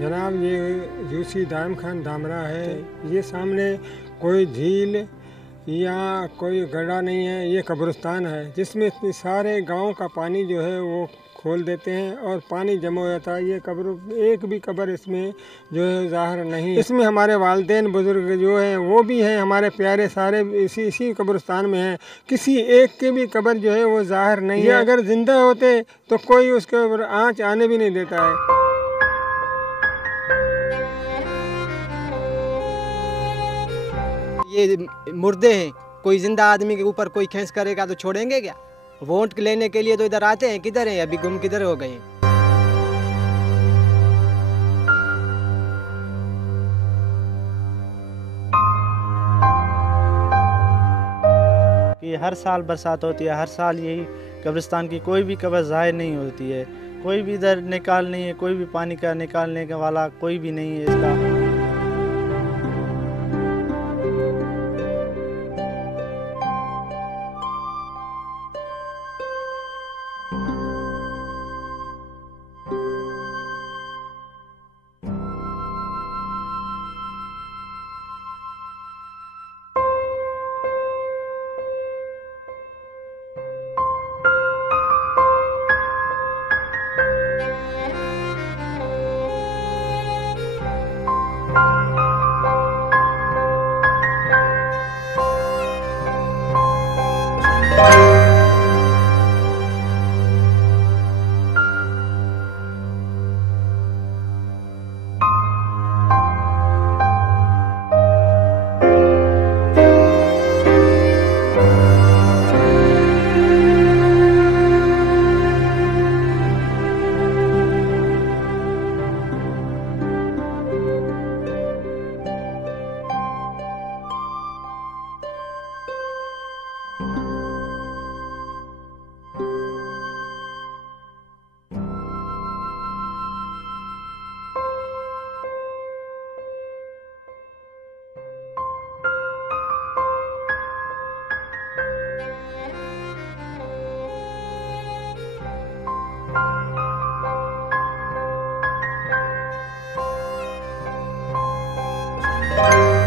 जनाब, ये यूसी दायम खान धामरा है। ये सामने कोई झील या कोई गड्ढा नहीं है, ये कब्रिस्तान है जिसमें इतने सारे गांव का पानी जो है वो खोल देते हैं और पानी जमा हो जाता है। ये कब्र, एक भी कब्र इसमें जो है ज़ाहिर नहीं है। इसमें हमारे वालिदैन बुज़ुर्ग जो हैं वो भी हैं, हमारे प्यारे सारे इसी कब्रिस्तान में हैं। किसी एक के भी कब्र जो है वो ज़ाहिर नहीं है। अगर ज़िंदा होते तो कोई उसके ऊपर आँच आने भी नहीं देता है। ये मुर्दे हैं, कोई जिंदा आदमी के ऊपर कोई खींच करेगा तो छोड़ेंगे क्या? वोट लेने के लिए तो इधर आते हैं, किधर हैं अभी? गुम किधर हो गए? कि हर साल बरसात होती है, हर साल यही कब्रिस्तान की कोई भी कब्र ज़ाहिर नहीं होती है। कोई भी इधर निकाल नहीं है, कोई भी पानी का निकालने का वाला कोई भी नहीं है इसका। है।